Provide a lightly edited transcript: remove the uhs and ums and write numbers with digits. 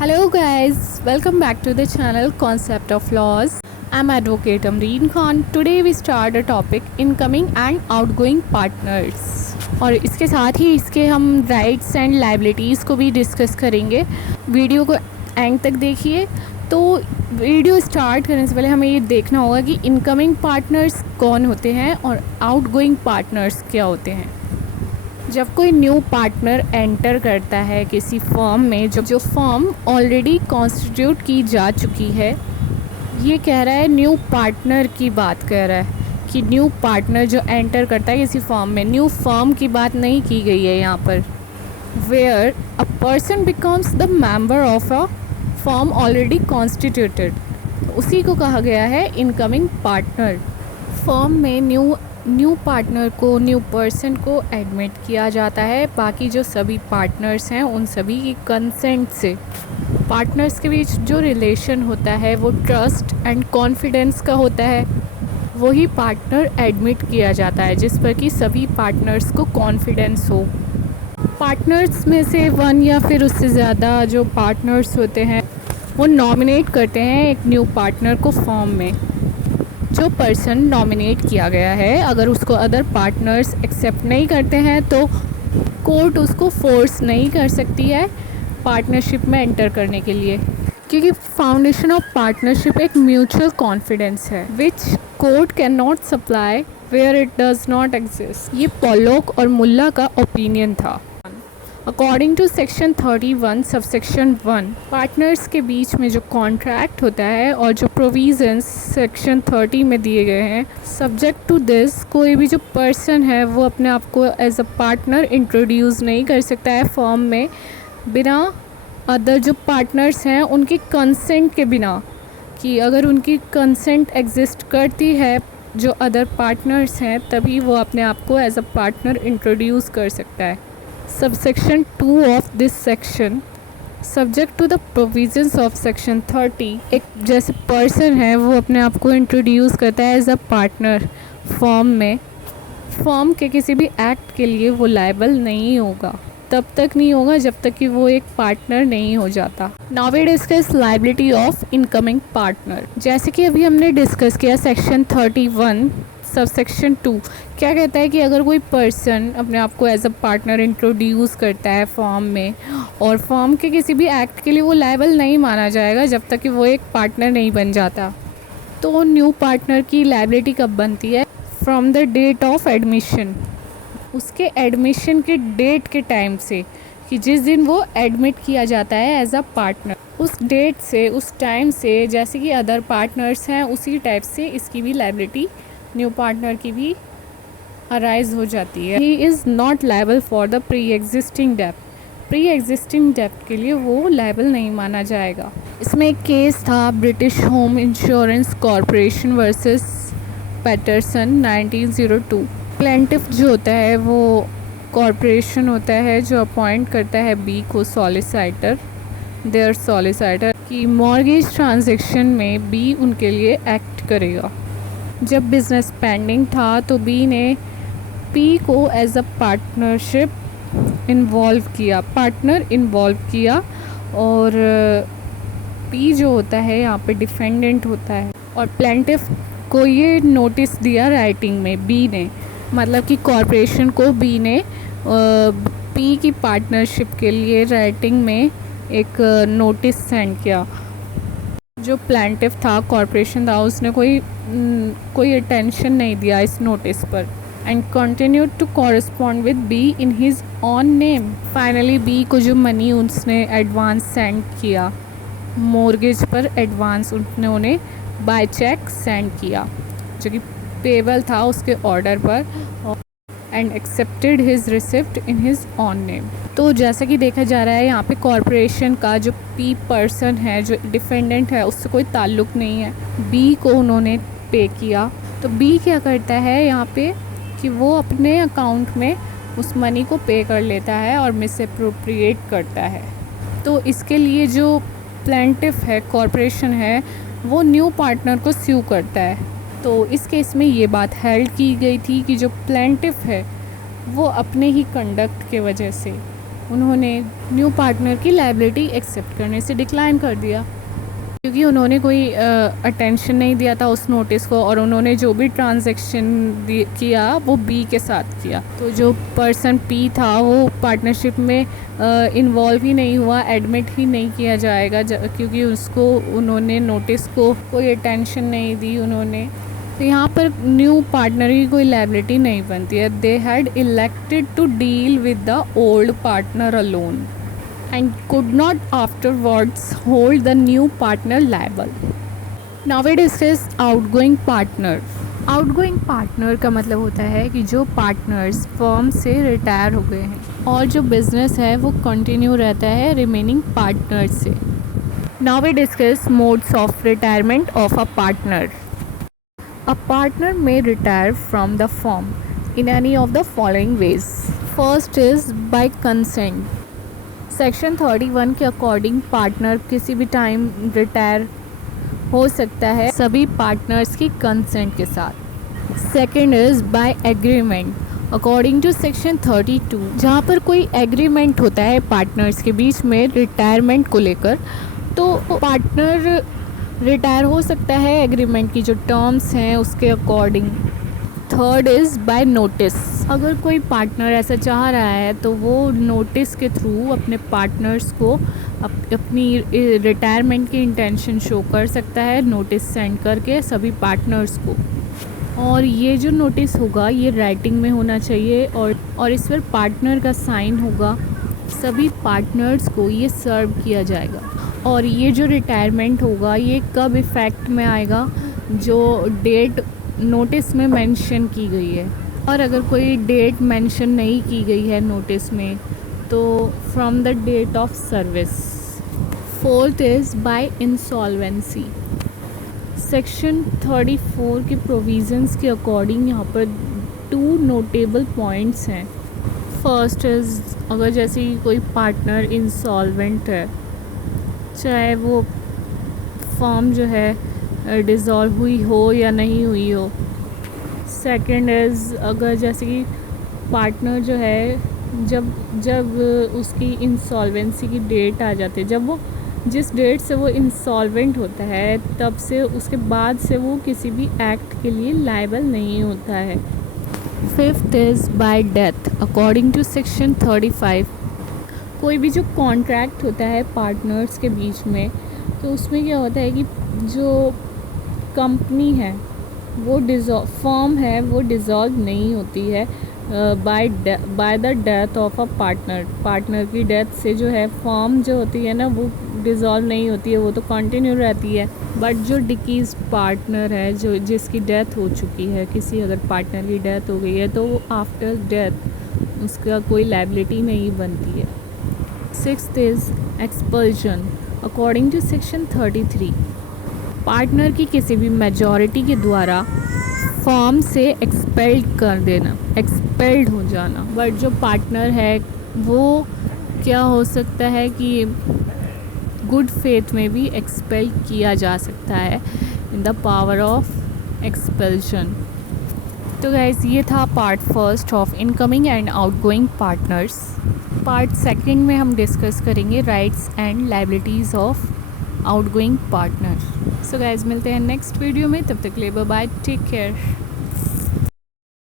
Hello guys, welcome back to the channel Concept of Laws. I'm Advocate Amreen Khan. Today we start a topic incoming and outgoing partners. और इसके साथ ही इसके हम rights and liabilities को भी discuss करेंगे। Video को and तक देखिए। तो वीडियो स्टार्ट करने से पहले हमें ये देखना होगा कि इनकमिंग पार्टनर्स कौन होते हैं और आउटगोइंग पार्टनर्स क्या होते हैं। जब कोई न्यू पार्टनर एंटर करता है किसी फर्म में, जो फर्म ऑलरेडी कॉन्स्टिट्यूट की जा चुकी है, ये कह रहा है न्यू पार्टनर की बात कर रहा है कि न्यू पार्टनर जो एंटर करता है किसी फर्म में, न्यू फर्म की बात नहीं की गई है यहाँ पर। Where a person becomes the member of a firm already constituted, उसी को कहा गया है इनकमिंग पार्टनर। फर्म में न्यू पार्टनर को, न्यू पर्सन को एडमिट किया जाता है बाकी जो सभी पार्टनर्स हैं उन सभी की कंसेंट से। पार्टनर्स के बीच जो रिलेशन होता है वो ट्रस्ट एंड कॉन्फिडेंस का होता है। वही पार्टनर एडमिट किया जाता है जिस पर कि सभी पार्टनर्स को कॉन्फिडेंस हो। पार्टनर्स में से वन या फिर उससे ज़्यादा जो पार्टनर्स होते हैं वो नॉमिनेट करते हैं एक न्यू पार्टनर को फर्म में। जो पर्सन नॉमिनेट किया गया है, अगर उसको अदर पार्टनर्स एक्सेप्ट नहीं करते हैं तो कोर्ट उसको फोर्स नहीं कर सकती है पार्टनरशिप में एंटर करने के लिए, क्योंकि फाउंडेशन ऑफ पार्टनरशिप एक म्यूचुअल कॉन्फिडेंस है which court can not supply where it does not exist. ये पॉलोक और मुल्ला का ओपिनियन था। According to section 31 subsection 1, partners के बीच में जो कॉन्ट्रैक्ट होता है और जो प्रोविजंस सेक्शन 30 में दिए गए हैं, सब्जेक्ट टू दिस कोई भी जो पर्सन है वो अपने आप को एज अ पार्टनर इंट्रोड्यूस नहीं कर सकता है फर्म में बिना अदर जो पार्टनर्स हैं उनकी कंसेंट के बिना, कि अगर उनकी कंसेंट एग्जिस्ट करती है जो अदर पार्टनर्स हैं तभी वो अपने आप को एज अ पार्टनर इंट्रोड्यूस कर सकता है। Subsection 2 of this section, subject to the provisions of section 30, एक जैसे पर्सन है वो अपने आप को इंट्रोड्यूस करता है एज अ पार्टनर फर्म में, फर्म के किसी भी एक्ट के लिए वो लायबल नहीं होगा, तब तक नहीं होगा जब तक कि वो एक पार्टनर नहीं हो जाता। Now we discuss liability of incoming partner. जैसे कि अभी हमने डिस्कस किया सेक्शन 31 सबसेक्शन 2 क्या कहता है कि अगर कोई पर्सन अपने आप को एज अ पार्टनर इंट्रोड्यूस करता है फर्म में और फर्म के किसी भी एक्ट के लिए वो लायबल नहीं माना जाएगा जब तक कि वो एक पार्टनर नहीं बन जाता। तो न्यू पार्टनर की लायबिलिटी कब बनती है? From the date of admission, उसके एडमिशन के डेट के टाइम से, कि जिस दिन वो एडमिट किया जाता है एज अ पार्टनर, उस डेट से, उस टाइम से, जैसे कि अदर पार्टनर्स हैं उसी टाइप से इसकी भी लायबिलिटी न्यू पार्टनर की भी अराइज हो जाती है। He is not liable for the pre existing डेप्ट। प्री एग्जिस्टिंग डेप्ट के लिए वो लायबल नहीं माना जाएगा। इसमें एक केस था British home insurance corporation versus Patterson 1902। Plaintiff जो होता है वो कॉरपोरेशन होता है जो अपॉइंट करता है बी को सॉलिसिटर, देयर सॉलिसिटर, कि मॉर्गेज ट्रांजैक्शन में बी उनके लिए एक्ट करेगा। जब बिज़नेस पेंडिंग था तो बी ने पी को एज अ पार्टनर इन्वॉल्व किया और पी जो होता है यहाँ पे डिफेंडेंट होता है और प्लेंटिफ को ये नोटिस दिया राइटिंग में बी ने, मतलब कि कॉरपोरेशन को बी ने पी की पार्टनरशिप के लिए राइटिंग में एक नोटिस सेंड किया। जो प्लेंटिफ था, कॉरपोरेशन था, उसने कोई अटेंशन नहीं दिया इस नोटिस पर and continued to correspond with B in his own name. Finally B को जो मनी उसने एडवांस सेंड किया, मॉर्गेज पर एडवांस उन्होंने बाय चेक सेंड किया जो कि पेबल था उसके ऑर्डर पर, and accepted his receipt in his own name. तो जैसा कि देखा जा रहा है यहाँ पे कॉरपोरेशन का जो पी पर्सन है, जो डिफेंडेंट है, उससे कोई ताल्लुक़ नहीं है। बी को उन्होंने पे किया तो बी क्या करता है यहाँ पे कि वो अपने अकाउंट में उस मनी को पे कर लेता है और मिसअप्रोप्रिएट करता है। तो इसके लिए जो प्लेंटिफ है, कॉरपोरेशन है, वो न्यू पार्टनर को स्यू करता है। तो इस केस में ये बात हेल्ड की गई थी कि जो प्लेंटिफ है वो अपने ही कंडक्ट के वजह से उन्होंने न्यू पार्टनर की लायबिलिटी एक्सेप्ट करने से डिक्लाइन कर दिया, क्योंकि उन्होंने कोई अटेंशन नहीं दिया था उस नोटिस को, और उन्होंने जो भी ट्रांजैक्शन किया वो बी के साथ किया। तो जो पर्सन पी था वो पार्टनरशिप में इन्वॉल्व ही नहीं हुआ, एडमिट ही नहीं किया जाएगा, क्योंकि उसको उन्होंने नोटिस को कोई अटेंशन नहीं दी उन्होंने। तो यहाँ पर न्यू पार्टनर की कोई लायबिलिटी नहीं बनती है। They had elected to deal with the old partner alone and could not afterwards hold the new partner liable. Now we discuss outgoing partner. Outgoing partner का मतलब होता है कि जो पार्टनर्स फर्म से रिटायर हो गए हैं और जो बिजनेस है वो कंटिन्यू रहता है रिमेनिंग पार्टनर से। Now we discuss modes of retirement of a partner. A partner may retire from the firm in any of the following ways. First is by consent. Section 31 के according partner किसी भी time retire हो सकता है सभी partners की consent के साथ। Second is by agreement according to section 32, जहाँ पर कोई एग्रीमेंट होता है पार्टनर्स के बीच में रिटायरमेंट को लेकर, तो पार्टनर रिटायर हो सकता है एग्रीमेंट की जो टर्म्स हैं उसके according. Third is by notice. अगर कोई पार्टनर ऐसा चाह रहा है तो वो नोटिस के थ्रू अपने पार्टनर्स को अपनी रिटायरमेंट की इंटेंशन शो कर सकता है, नोटिस सेंड करके सभी पार्टनर्स को। और ये जो नोटिस होगा ये राइटिंग में होना चाहिए और इस पर पार्टनर का साइन होगा। सभी पार्टनर्स को ये सर्व किया जाएगा। और ये जो रिटायरमेंट होगा ये कब इफ़ेक्ट में आएगा, जो डेट नोटिस में मेंशन की गई है। और अगर कोई डेट मेंशन नहीं की गई है नोटिस में तो from the date of service. Fourth is by insolvency. Section 34 के प्रोविज़न्स के अकॉर्डिंग यहाँ पर 2 नोटेबल पॉइंट्स हैं। फर्स्ट इज़ अगर जैसे कोई पार्टनर इंसॉल्वेंट है, चाहे वो फर्म जो है डिज़ोल्व हुई हो या नहीं हुई हो। सेकंड इज़ अगर जैसे कि पार्टनर जो है जब उसकी इंसॉल्वेंसी की डेट आ जाती है, जब वो जिस डेट से वो इंसॉल्वेंट होता है तब से उसके बाद से वो किसी भी एक्ट के लिए लायबल नहीं होता है। Fifth is by death according to section 35। कोई भी जो कॉन्ट्रैक्ट होता है पार्टनर्स के बीच में, तो उसमें क्या होता है कि जो कंपनी है वो फर्म है वो डिज़ोल्व नहीं होती है by the death of a partner की डेथ से जो है फर्म जो होती है ना वो डिज़ोल्व नहीं होती है, वो तो कंटिन्यू रहती है। बट जो डिकीज़ पार्टनर है जो जिसकी डेथ हो चुकी है, किसी अगर पार्टनर की डेथ हो गई है तो आफ्टर डेथ उसका कोई लायबिलिटी नहीं बनती है। Sixth is expulsion according to section 33। Partner की किसी भी मेजॉरिटी के द्वारा फर्म से एक्सपेल्ड हो जाना। बट जो पार्टनर है वो क्या हो सकता है कि गुड फेथ में भी एक्सपेल किया जा सकता है इन द पावर ऑफ एक्सपेल्शन। तो गाइस ये था part first of incoming and outgoing partners. Part second में हम डिस्कस करेंगे rights and liabilities of outgoing partner. So guys मिलते हैं नेक्स्ट वीडियो में, तब तक के लिए बाय बाय, टेक केयर।